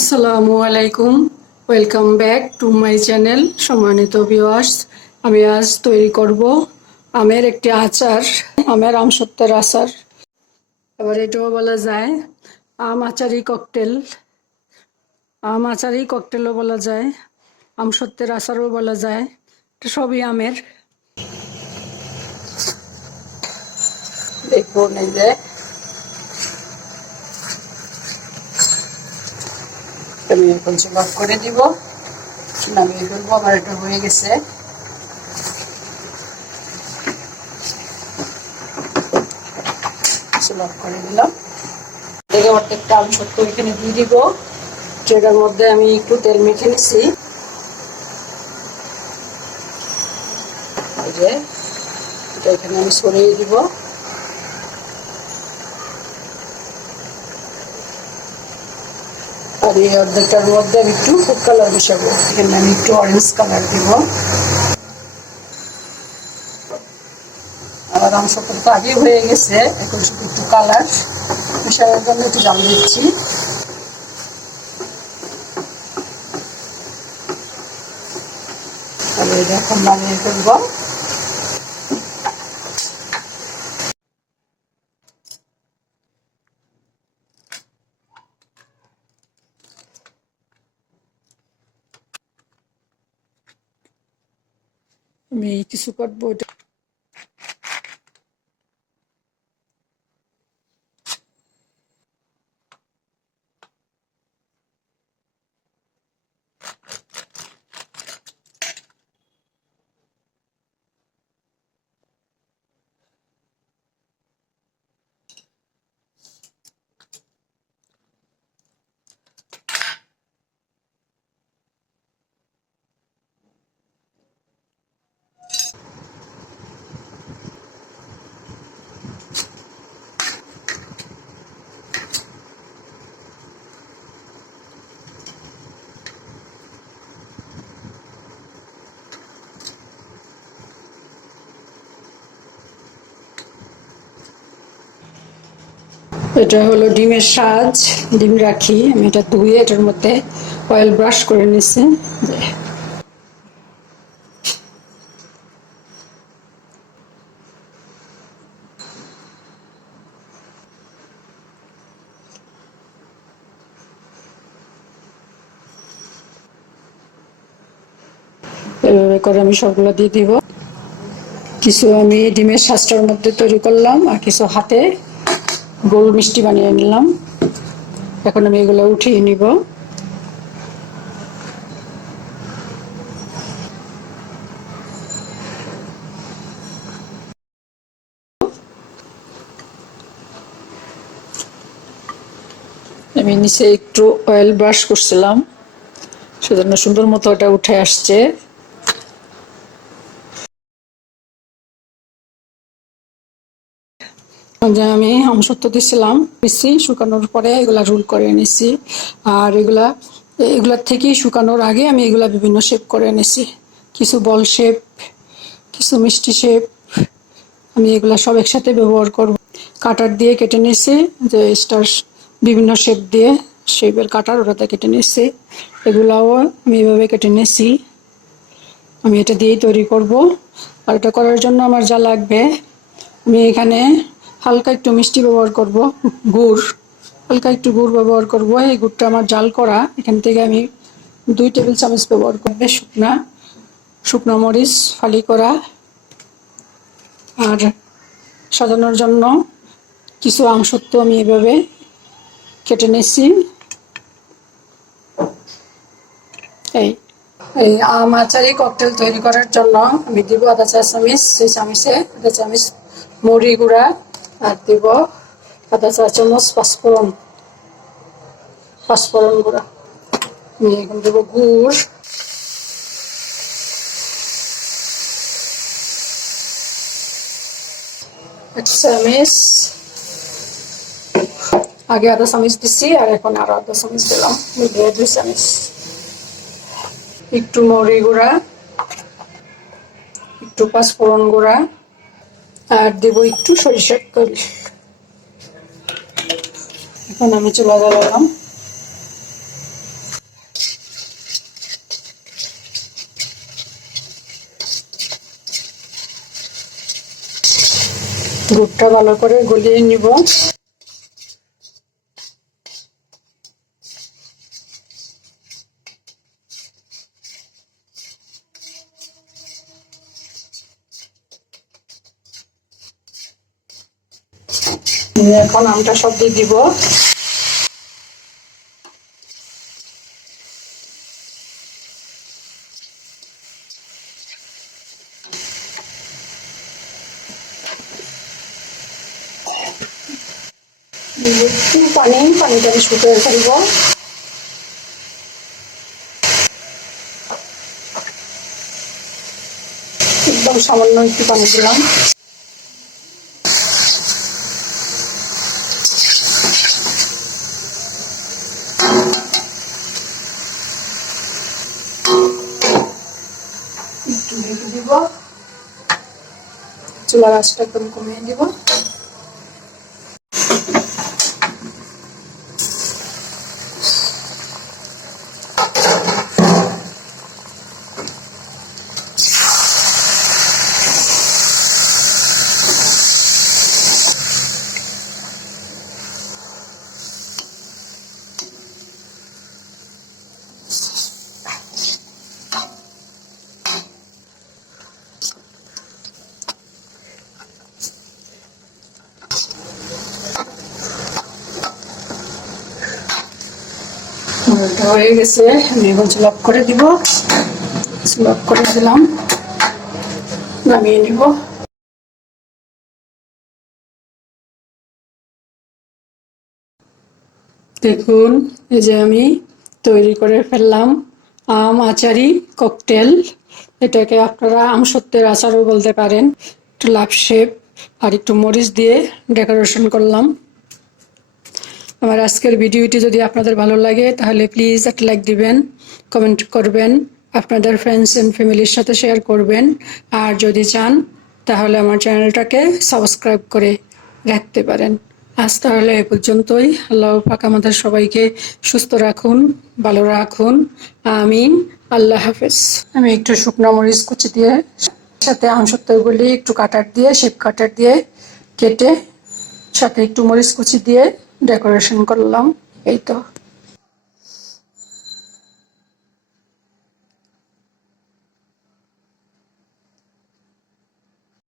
আসসালামু আলাইকুম। Welcome back to my channel সম্মানিত ভিউয়ার্স। আমি আজ তৈরি করব আমের একটি আচার, আমের আমসত্ত্বের আচার। আবার এটাও বলা যায় আম আচারি ককটেল, আম আচারি ককটেলও বলা যায়, আমসত্ত্বের আচারও বলা যায়। এটা সবই আমের। দেখুন এই যে আমি এখন চুলা করে দিব, নামিয়ে ফেলবো। আমার এটা হয়ে গেছে। লক করে দিলাম। দেখে অর্ধেকটা আম সত্য এখানে দিয়ে দিব। যেটার মধ্যে আমি একটু তেল মেখে নিচ্ছি। এই যে এটা এখানে আমি সরিয়ে দিব। আর এই অর্ধেকটার মধ্যে আমি একটু ফুড কালার মিশাবো। এখানে আমি একটু অরেঞ্জ কালার দিব। আমার আম সত্য তো আগে হয়ে গেছে, এখন শুধু একটু কালার মেশানোর জন্য একটু জাল দিচ্ছি। তাহলে এটা এখন বানিয়ে ফেলবো। আমি কিছু কাটবো। এটা এটা হলো ডিমের সাজ, ডিম রাখি। আমি এটা ধুয়ে এটার মধ্যে অয়েল ব্রাশ করে নিচ্ছি। এভাবে করে আমি সবগুলো দিয়ে দিব। কিছু আমি ডিমের সাজটার মধ্যে তৈরি করলাম, আর কিছু হাতে গোল মিষ্টি বানিয়ে নিলাম। এখন আমি এগুলো উঠিয়ে নিব। আমি নিচে একটু অয়েল ব্রাশ করছিলাম, সেজন্য সুন্দর মতো এটা উঠে আসছে। যে আমি আমসত্ত্ব দিছিলাম, নিচ্ছি শুকানোর পরে এগুলা রোল করে নিছি। আর এগুলার থেকেই শুকানোর আগে আমি এগুলা বিভিন্ন শেপ করে নিছি। কিছু বল শেপ, কিছু মিষ্টি শেপ। আমি এগুলা সব একসাথে ব্যবহার করব। কাটার দিয়ে কেটে নিছি, যে স্টার বিভিন্ন শেপ দিয়ে শেপের কাটার ওটাতে কেটে নিছি। এগুলাও আমি এভাবে কেটে নিছি। আমি এটা দিয়েই তৈরি করব। আর এটা করার জন্য আমার যা লাগবে, আমি এখানে হালকা একটু মিষ্টি ব্যবহার করব, গুড়, হালকা একটু গুড় ব্যবহার করব। এই গুড়টা আমার জাল করা, এখান থেকে আমি 2 টেবিল চামচ ব্যবহার করবে। শুকনো মরিচ ফালি করা। আর সাজানোর জন্য কিছু আমসত্ত্ব আমি এভাবে কেটে নিচ্ছি। এই এই আম আচারি ককটেল তৈরি করার জন্য আমি দিব আধা চা চামচ, সেই চামচে আধা চামচ মৌরি গুঁড়া, আর দিব আধা চা চামচ পাঁচফোড়ন গুঁড়া। আমি এখন দেব গুড়, এক চামচ। আগে আধা চামচ দিচ্ছি, আর এখন আরো আধা চামচ দিলাম, মিলিয়ে 2 চামচ। একটু মৌরি গুঁড়া, একটু পাঁচফোড়ন গুঁড়া, আর দেব একটু সরিষার তেল। এখন আমি চুলা জ্বালালাম। গুড়টা ভালো করে গলিয়ে নিব। এখন আমটা সব দিয়ে দিব। একটু পানিটা শুকিয়ে ফেলবো। একদম সামান্য একটু পানি দিলাম। একটু ঢেকে দিব। চুলার আঁচটা একদম কমিয়ে দিব। হয়ে গেছে, আমি এবার লক করে দিব। লক করে দিলাম, নামিয়ে নিব। দেখুন, এই যে আমি তৈরি করে ফেললাম আম আচারি ককটেল। এটাকে আপনারা আমসত্ত্বের আচারও বলতে পারেন। একটু লাভ শেপ আর একটু মরিচ দিয়ে ডেকোরেশন করলাম। আমার আজকের ভিডিওটি যদি আপনাদের ভালো লাগে তাহলে প্লিজ একটা লাইক দিবেন, কমেন্ট করবেন, আপনাদের ফ্রেন্ডস অ্যান্ড ফ্যামিলির সাথে শেয়ার করবেন। আর যদি চান তাহলে আমার চ্যানেলটাকে সাবস্ক্রাইব করে রাখতে পারেন। আজ তাহলে এ পর্যন্তই। আল্লাহ পাক আমাদের সবাইকে সুস্থ রাখুন, ভালো রাখুন, আমিন। আল্লাহ হাফেজ। আমি একটু শুকনো মরিচ কুচি দিয়ে সাথে আমসত্ত্বগুলি একটু কাটার দিয়ে শেপ কাটার দিয়ে কেটে সাথে একটু মরিচ কুচি দিয়ে ডেকোরেশন করলাম। এই তো।